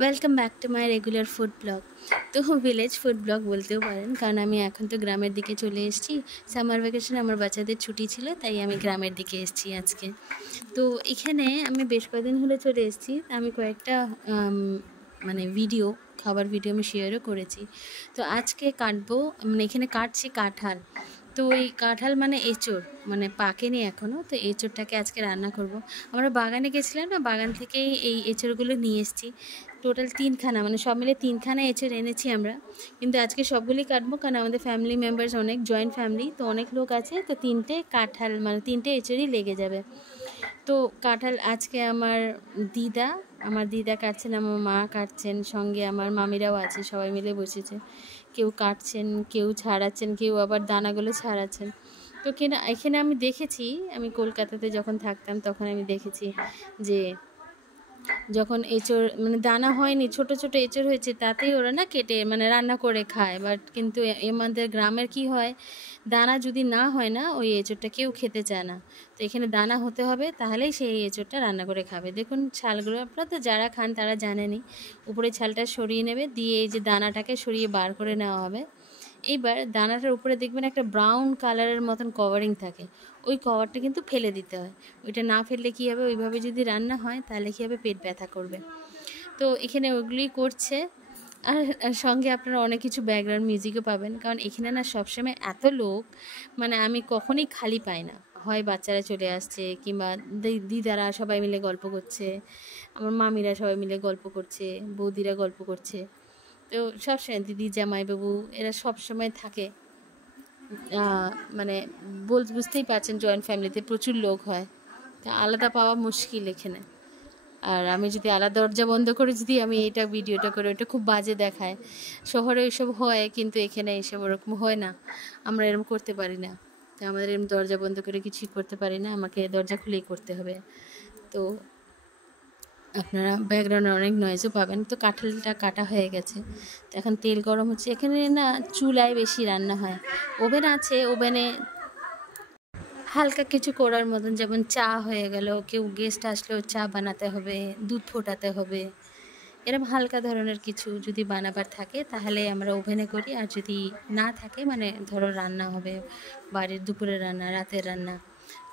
Welcome back to my regular food blog. তো village food blog বলতেও পারেন, কারণ আমি এখন তো গ্রামের দিকে চলে এসেছি। সামার ভ্যাকেশনে আমার বাচ্চাদের ছুটি ছিল, তাই আমি গ্রামের দিকে এসেছি আজকে। তো এখানে আমি বেশ কয়েকদিন হলে চলে এসেছি। আমি কয়েকটা ভিডিও, খাবার ভিডিও আমি শেয়ারও করেছি। তো আজকে কাটবো, এখানে কাটছি কাঁঠাল। তো ওই কাঁঠাল এঁচোড়, পাকেনি এখনও। তো এঁচোড়টাকে আজকে রান্না করব। আমরা বাগানে গেছিলাম না, বাগান থেকেই এই এঁচোড়গুলো নিয়ে এসেছি। টোটাল 3খানা, সব মিলে 3খানা এঁচোড় এনেছি আমরা। কিন্তু আজকে সবগুলি কাটবো, কারণ আমাদের ফ্যামিলি মেম্বার্স অনেক, জয়েন্ট ফ্যামিলি, তো অনেক লোক আছে। তো 3টে কাঁঠাল 3টে এঁচোড়ই লেগে যাবে। তো কাঁঠাল আজকে আমার দিদা কাটছেন, আমার মা কাটছেন, সঙ্গে আমার মামিরাও আছে, সবাই মিলে বসেছে। কেউ কাটছেন, কেউ ছাড়াচ্ছেন, কেউ আবার দানাগুলো ছাড়াচ্ছেন। তো এখানে আমি দেখেছি, আমি কলকাতাতে যখন থাকতাম তখন আমি দেখেছি যে যখন এঁচোড় দানা হয়নি, ছোট ছোট এঁচোড় হয়েছে, তাতেই ওরা না কেটে রান্না করে খায়। বাট কিন্তু আমাদের গ্রামের কি হয়, দানা যদি না হয় না, ওই এঁচোড়টা কেউ খেতে চায় না। তো এখানে দানা হতে হবে, তাহলেই সেই এঁচোড়টা রান্না করে খাবে। দেখুন ছালগুলো, আপনারা তো যারা খান তারা জানেনই। উপরে ছালটা সরিয়ে নেবে, দিয়ে এই যে দানাটাকে সরিয়ে বার করে নেওয়া হবে। এইবার দানাটার উপরে দেখবেন একটা ব্রাউন কালারের মতন কভারিং থাকে, ওই কভারটা কিন্তু ফেলে দিতে হয়। ওইটা না ফেললে কী হবে, ওইভাবে যদি রান্না হয় তাহলে কী হবে, পেট ব্যথা করবে। তো এখানে ওইগুলোই করছে। আর সঙ্গে আপনারা অনেক কিছু ব্যাকগ্রাউন্ড মিউজিকও পাবেন, কারণ এখানে না সবসময় এত লোক, আমি কখনোই খালি পাই না। হয় বাচ্চারা চলে আসছে, কিংবা দিদারা সবাই মিলে গল্প করছে, আমার মামিরা সবাই মিলে গল্প করছে, বৌদিরা গল্প করছে। তো সবসময় দিদি, জামাইবাবু এরা সবসময় থাকে। বুঝতেই পারছেন, জয়েন্ট ফ্যামিলিতে প্রচুর লোক হয়, তা আলাদা পাওয়া মুশকিল এখানে। আর আমি যদি আলাদা দরজা বন্ধ করে যদি আমি এইটা ভিডিওটা করে, ওটা খুব বাজে দেখায়। শহরে এসব হয়, কিন্তু এখানে এসব ওরকম হয় না, আমরা এরকম করতে পারি না। তো আমাদের এরকম দরজা বন্ধ করে কিছুই করতে পারি না, আমাকে দরজা খুলেই করতে হবে। তো আপনারা ব্যাকগ্রাউন্ডে অনেক নয়েজও পাবেন। তো কাঁঠালটা কাটা হয়ে গেছে, তো এখন তেল গরম হচ্ছে। এখানে না চুলায় বেশি রান্না হয়, ওভেন আছে, ওভেনে হালকা কিছু করার মতন, যেমন চা হয়ে গেল, কেউ গেস্ট আসলেও চা বানাতে হবে, দুধ ফোটাতে হবে, এরকম হালকা ধরনের কিছু যদি বানাবার থাকে তাহলে আমরা ওভেনে করি। আর যদি না থাকে, ধরো রান্না হবে, বাড়ির দুপুরের রান্না, রাতের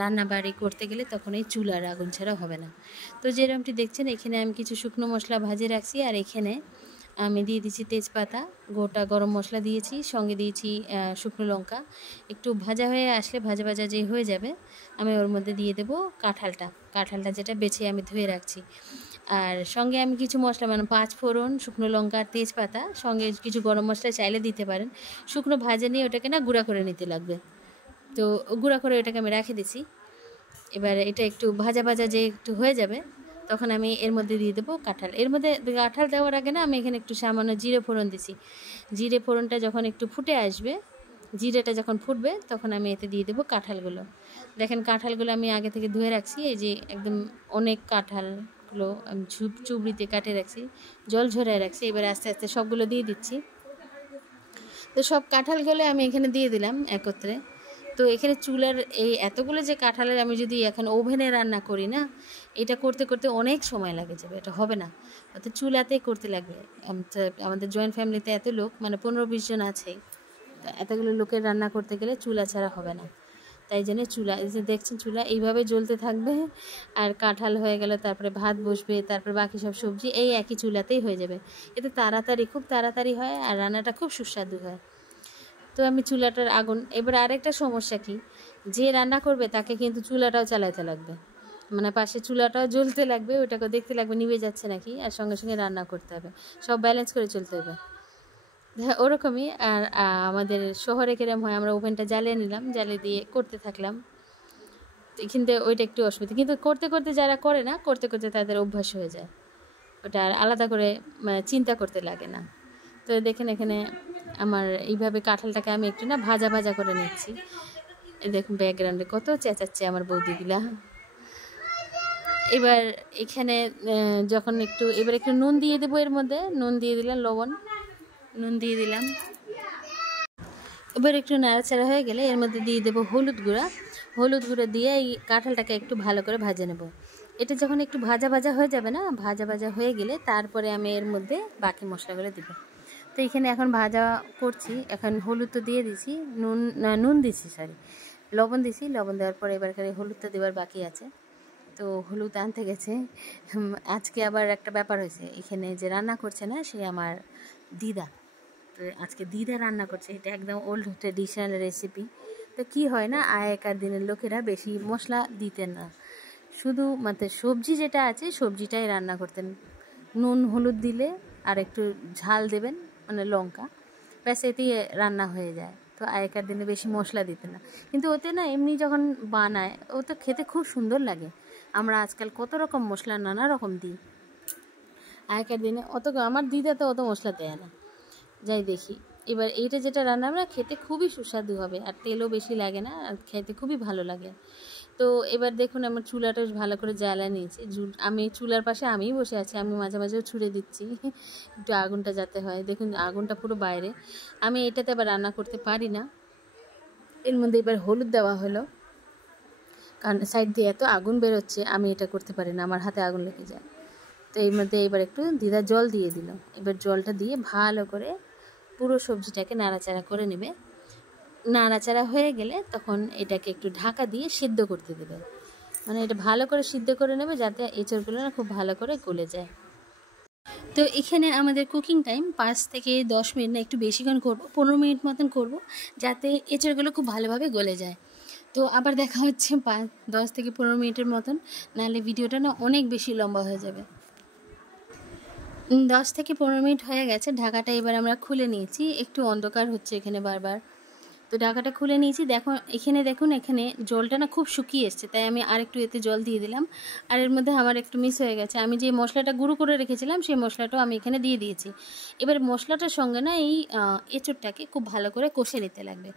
রান্না বাড়ি করতে গেলে তখন এই চুলার আগুন ছাড়া হবে না। তো যেরকমটি দেখছেন, এখানে আমি কিছু শুকনো মশলা ভাজে রাখছি, আর এখানে আমি দিয়ে দিয়েছি তেজপাতা, গোটা গরম মশলা দিয়েছি, সঙ্গে দিয়েছি শুকনো লঙ্কা। একটু ভাজা হয়ে আসলে, ভাজা ভাজা যে হয়ে যাবে, আমি ওর মধ্যে দিয়ে দেবো কাঁঠালটা যেটা বেছে আমি ধুয়ে রাখছি। আর সঙ্গে আমি কিছু মশলা, 5 ফোড়ন, শুকনো লঙ্কা আর তেজপাতা, সঙ্গে কিছু গরম মশলা চাইলে দিতে পারেন। শুকনো ভাজা নিয়ে ওটাকে না গুঁড়া করে নিতে লাগবে। তো গুঁড়া করে ওটাকে আমি রেখে দিছি। এবার এটা একটু ভাজা ভাজা যে একটু হয়ে যাবে, তখন আমি এর মধ্যে দিয়ে দেবো কাঁঠাল। এর মধ্যে কাঁঠাল দেওয়ার আগে না, আমি এখানে একটু সামান্য জিরে ফোড়ন দিছি। জিরে ফোড়নটা যখন একটু ফুটে আসবে, জিরেটা যখন ফুটবে, তখন আমি এতে দিয়ে দেবো কাঁঠালগুলো। দেখেন কাঁঠালগুলো আমি আগে থেকে ধুয়ে রাখছি, এই যে একদম অনেক কাঁঠালগুলো আমি চুবড়িতে কাটে রাখছি, জল ঝরায় রাখছি। এবার আস্তে আস্তে সবগুলো দিয়ে দিচ্ছি। তো সব কাঁঠালগুলো আমি এখানে দিয়ে দিলাম একত্রে। তো এখানে চুলার এই এতগুলো যে কাঁঠালের, আমি যদি এখন ওভেনে রান্না করি না, এটা করতে করতে অনেক সময় লাগে যাবে, এটা হবে না। তো চুলাতেই করতে লাগবে। আমাদের জয়েন্ট ফ্যামিলিতে এত লোক, 15-20 জন আছেই। তো এতগুলো লোকের রান্না করতে গেলে চুলা ছাড়া হবে না। তাই জন্য চুলা, এই যে দেখছেন চুলা এইভাবে জ্বলতে থাকবে। আর কাঁঠাল হয়ে গেলে তারপরে ভাত বসবে, তারপরে বাকি সব সবজি এই একই চুলাতেই হয়ে যাবে। এতে খুব তাড়াতাড়ি হয়, আর রান্নাটা খুব সুস্বাদু হয়। তো আমি চুলাটার আগুন, এবার আরেকটা সমস্যা কি, যে রান্না করবে তাকে কিন্তু চুলাটাও চালাতে লাগবে, পাশে চুলাটাও জ্বলতে লাগবে, ওইটাকে দেখতে লাগবে নিভে যাচ্ছে নাকি, আর সঙ্গে সঙ্গে রান্না করতে হবে, সব ব্যালেন্স করে চলতে হবে। ওরকমই। আর আমাদের শহরে কিরম হয়, আমরা ওভেনটা জ্বালিয়ে নিলাম, জ্বালিয়ে দিয়ে করতে থাকলাম। কিন্তু ওইটা একটু অসুবিধা, কিন্তু করতে করতে যারা করে না, করতে করতে তাদের অভ্যাস হয়ে যায়, ওটা আর আলাদা করে চিন্তা করতে লাগে না। তো দেখেন এখানে আমার এইভাবে কাঁঠালটাকে আমি একটু না ভাজা ভাজা করে নিচ্ছি। দেখুন ব্যাকগ্রাউন্ডে কত চেঁচাচ্ছে আমার বৌদিগুলা। এবার এখানে এবার একটু নুন দিয়ে দেবো, এর মধ্যে নুন দিয়ে দিলাম, নুন দিয়ে দিলাম। এবার একটু নাড়াচাড়া হয়ে গেলে এর মধ্যে দিয়ে দেবো হলুদ গুঁড়া দিয়ে এই কাঁঠালটাকে একটু ভালো করে ভেজে নেব। এটা যখন একটু ভাজা ভাজা হয়ে যাবে না, ভাজা ভাজা হয়ে গেলে তারপরে আমি এর মধ্যে বাকি মশলাগুলো দেবো। তো এখানে এখন ভাজা করছি, এখন হলুদ তো দিয়ে দিছি, নুন দিছি, লবণ দিছি। লবণ দেওয়ার পরে এবার হলুদটা দেওয়ার বাকি আছে। তো হলুদ আনতে গেছে। আজকে আবার একটা ব্যাপার হয়েছে, এখানে যে রান্না করছে না সে আমার দিদা। তো আজকে দিদা রান্না করছে, এটা একদম ওল্ড ট্রেডিশনাল রেসিপি। তো কি হয় না, আগেকার দিনের লোকেরা বেশি মশলা দিতেন না, শুধু সবজি যেটা আছে সবজিটাই রান্না করতেন। নুন হলুদ দিলে আর একটু ঝাল দেবেন, লঙ্কা, ব্যাস এতেই রান্না হয়ে যায়। তো আগেকার দিনে বেশি মশলা দিতেন না, কিন্তু ওতে না এমনি যখন বানায় ও তো খেতে খুব সুন্দর লাগে। আমরা আজকাল কত রকম মশলা নানা রকম দিই, আগেকার দিনে আমার দিদা তো অত মশলা দেয় না। যাই দেখি এবার এইটা যেটা রান্না আমরা খেতে খুবই সুস্বাদু হবে, আর তেলও বেশি লাগে না, আর খেতে খুবই ভালো লাগে। তো এবার দেখুন আমার চুলাটা ভালো করে জ্বালা নিয়েছি। আমি চুলার পাশে আমিই বসে আছি, আমি মাঝে মাঝেও ছুঁড়ে দিচ্ছি একটু আগুনটা যাতে হয়। দেখুন আগুনটা পুরো বাইরে, আমি এটাতে আবার রান্না করতে পারি না। এর মধ্যে এবার হলুদ দেওয়া হলো, কারণ সাইড দিয়ে এত আগুন বেরোচ্ছে, আমি এটা করতে পারি না, আমার হাতে আগুন লেগে যায়। তো এর মধ্যে এবার একটু দিদা জল দিয়ে দিল। এবার জলটা দিয়ে ভালো করে পুরো সবজিটাকে নাড়াচাড়া করে নেবে। নাড়াচাড়া হয়ে গেলে তখন এটাকে একটু ঢাকা দিয়ে সিদ্ধ করতে দেবে, এটা ভালো করে সিদ্ধ করে নেবে যাতে এঁচড়গুলো না খুব ভালো করে গলে যায়। তো এখানে আমাদের কুকিং টাইম 5 থেকে 10 মিনিট না, একটু বেশিক্ষণ করব, 15 মিনিট মতন করব, যাতে এঁচড়গুলো খুব ভালোভাবে গলে যায়। তো আবার দেখা হচ্ছে 10 থেকে 15 মিনিটের মতন, নাহলে ভিডিওটা না অনেক বেশি লম্বা হয়ে যাবে। 10 থেকে 15 মিনিট হয়ে গেছে, ঢাকাটা এবার আমরা খুলে নিয়েছি। একটু অন্ধকার হচ্ছে এখানে বারবার, তো ঢাকাটা খুলে নিয়েছি। দেখুন এখানে জলটা না খুব শুকিয়ে এসছে, তাই আমি আর একটু এতে জল দিয়ে দিলাম। আর এর মধ্যে আমার একটু মিস হয়ে গেছে, আমি যে মশলাটা গুঁড়ো করে রেখেছিলাম সেই মশলাটাও আমি এখানে দিয়ে দিয়েছি। এবার মশলাটার সঙ্গে না এই এঁচড়টাকে খুব ভালো করে কষে নিতে লাগবে।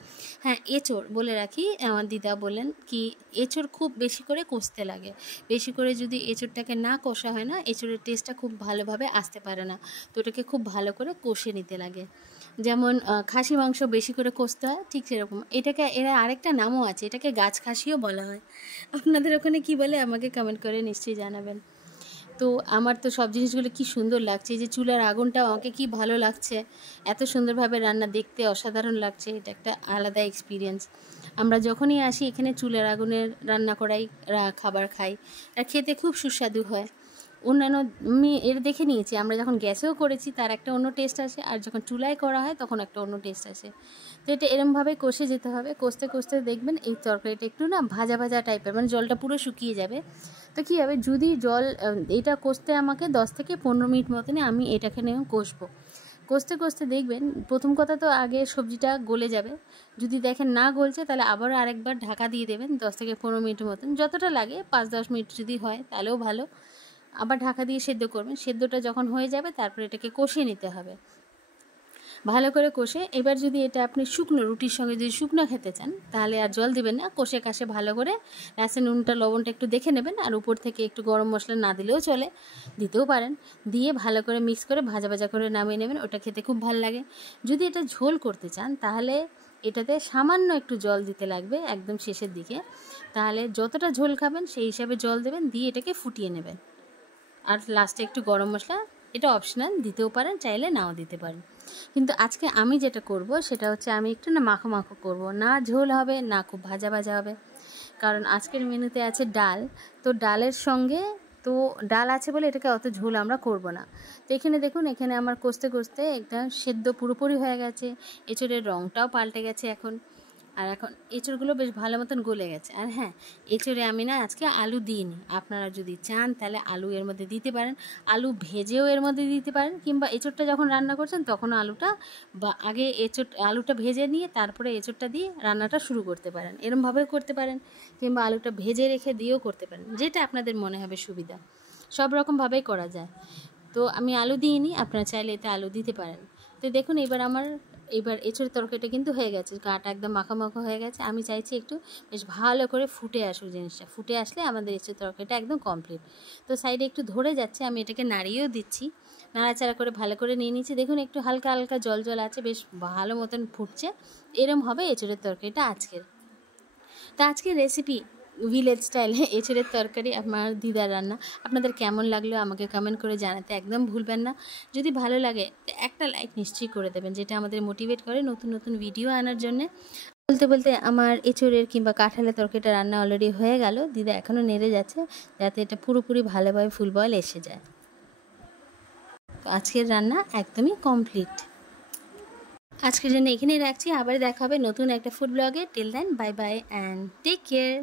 হ্যাঁ, এঁচড় বলে রাখি, আমার দিদা বলেন কি এঁচড় খুব বেশি করে কষতে লাগে। বেশি করে যদি এঁচড়টাকে না কষা হয় না, এঁচড়ের টেস্টটা খুব ভালোভাবে আসতে পারে না। তো ওটাকে খুব ভালো করে কষে নিতে লাগে। যেমন খাসি মাংস বেশি করে কষতে হয়, ঠিক সেরকম এরা আরেকটা নামও আছে, এটাকে গাছ খাসিও বলা হয়। আপনাদের ওখানে কি বলে আমাকে কমেন্ট করে নিশ্চয়ই জানাবেন। তো আমার তো সব জিনিসগুলো কি সুন্দর লাগছে, এই যে চুলার আগুনটাও আমাকে কি ভালো লাগছে, এত সুন্দরভাবে রান্না, দেখতে অসাধারণ লাগছে। এটা একটা আলাদা এক্সপিরিয়েন্স। আমরা যখনই আসি এখানে চুলার আগুনের রান্না করাই খাবার খাই, আর খেতে খুব সুস্বাদু হয়। অন্যান্য আমি এর দেখে নিয়েছি, আমরা যখন গ্যাসেও করেছি তার একটা অন্য টেস্ট আসে, আর যখন চুলায় করা হয় তখন একটা অন্য টেস্ট আসে। তো এটা এরমভাবে কষে যেতে হবে, কষতে কষতে দেখবেন এই তরকারিটা একটু না ভাজা ভাজা টাইপের, জলটা পুরো শুকিয়ে যাবে। তো কী হবে, যদি এটা কষতে আমাকে 10 থেকে 15 মিনিট মতনই আমি এটাকে নিয়ে কষবো। কষতে কষতে দেখবেন, প্রথম কথা তো আগে সবজিটা গলে যাবে। যদি দেখেন না গলছে তাহলে আবারও আরেকবার ঢাকা দিয়ে দেবেন 10 থেকে 15 মিনিটের মতন, যতটা লাগে, 5-10 মিনিট যদি হয় তাহলেও ভালো। আবার ঢাকা দিয়ে সেদ্ধ করবেন। সেদ্ধটা যখন হয়ে যাবে তারপরে এটাকে কষিয়ে নিতে হবে ভালো করে কষে। এবার যদি এটা আপনি শুকনো রুটির সঙ্গে যদি শুকনো খেতে চান তাহলে আর জল দেবেন না, কষে কাশে ভালো করে লাস্টে নুনটা লবণটা একটু দেখে নেবেন। আর উপর থেকে একটু গরম মশলা না দিলেও চলে, দিতেও পারেন। দিয়ে ভালো করে মিক্স করে ভাজা ভাজা করে নামিয়ে নেবেন, ওটা খেতে খুব ভালো লাগে। যদি এটা ঝোল করতে চান তাহলে এটাতে সামান্য একটু জল দিতে লাগবে একদম শেষের দিকে, তাহলে যতটা ঝোল খাবেন সেই হিসাবে জল দেবেন, দিয়ে এটাকে ফুটিয়ে নেবেন। আর লাস্টে একটু গরম মশলা, এটা অপশনাল, দিতেও পারেন, চাইলে নাও দিতে পারেন। কিন্তু আজকে আমি যেটা করব সেটা হচ্ছে আমি একটু না মাখো মাখো করব, না ঝোল হবে না খুব ভাজা ভাজা হবে। কারণ আজকের মেনুতে আছে ডাল, তো ডালের সঙ্গে তো ডাল আছে বলে এটাকে অত ঝোল আমরা করব না। তো এখানে দেখুন, এখানে আমার কষতে কষতে একটা সেদ্ধ পুরোপুরি হয়ে গেছে, এঁচড়ের রঙটাও পাল্টে গেছে এখন। আর এখন এঁচড়গুলো বেশ ভালো মতন গলে গেছে। আর হ্যাঁ, এঁচড়ে আমি না আজকে আলু দিইনি, আপনারা যদি চান তাহলে আলু এর মধ্যে দিতে পারেন, আলু ভেজেও এর মধ্যে দিতে পারেন, কিংবা এঁচড়টা যখন রান্না করছেন তখন আগে আলুটা ভেজে নিয়ে তারপরে এঁচড়টা দিয়ে রান্নাটা শুরু করতে পারেন, এরমভাবেও করতে পারেন, কিংবা আলুটা ভেজে রেখে দিয়েও করতে পারেন, যেটা আপনাদের মনে হবে সুবিধা, সব রকমভাবেই করা যায়। তো আমি আলু দিইনি, আপনারা চাইলে এতে আলু দিতে পারেন। তো দেখুন এবার এঁচড়ের তরকারিটা কিন্তু হয়ে গেছে, গাটা একদম মাখা মাখা হয়ে গেছে। আমি চাইছি একটু বেশ ভালো করে ফুটে আসুক জিনিসটা, ফুটে আসলে আমাদের এঁচড়ের তরকারিটা একদম কমপ্লিট। তো সাইডে একটু ধরে যাচ্ছে, আমি এটাকে নাড়িয়েও দিচ্ছি, নাড়াচাড়া করে ভালো করে নিয়ে নিচ্ছি। দেখুন একটু হালকা হালকা জল জল আছে, বেশ ভালো মতন ফুটছে। এরম হবে এঁচড়ের তরকারিটা আজকের। তো আজকের রেসিপি ভিলেজ স্টাইলে এঁচড়ের তরকারি আমার দিদার রান্না। আপনাদের কেমন লাগলো আমাকে কমেন্ট করে জানাতে একদম ভুলবেন না। যদি ভালো লাগে একটা লাইক নিশ্চয়ই করে দেবেন, যেটা আমাদের মোটিভেট করে নতুন নতুন ভিডিও আনার জন্যে। বলতে বলতে আমার এঁচড়ের কিংবা কাঁঠালের তরকারিটা রান্না অলরেডি হয়ে গেল। দিদা এখনও নেড়ে যাচ্ছে যাতে এটা পুরোপুরি ভালোভাবে ফুল বয়েল এসে যায়। তো আজকের রান্না একদমই কমপ্লিট। আজকের জন্য এখানেই রাখছি, আবার দেখা হবে নতুন একটা ফুড ব্লগে। Till then bye bye and take care.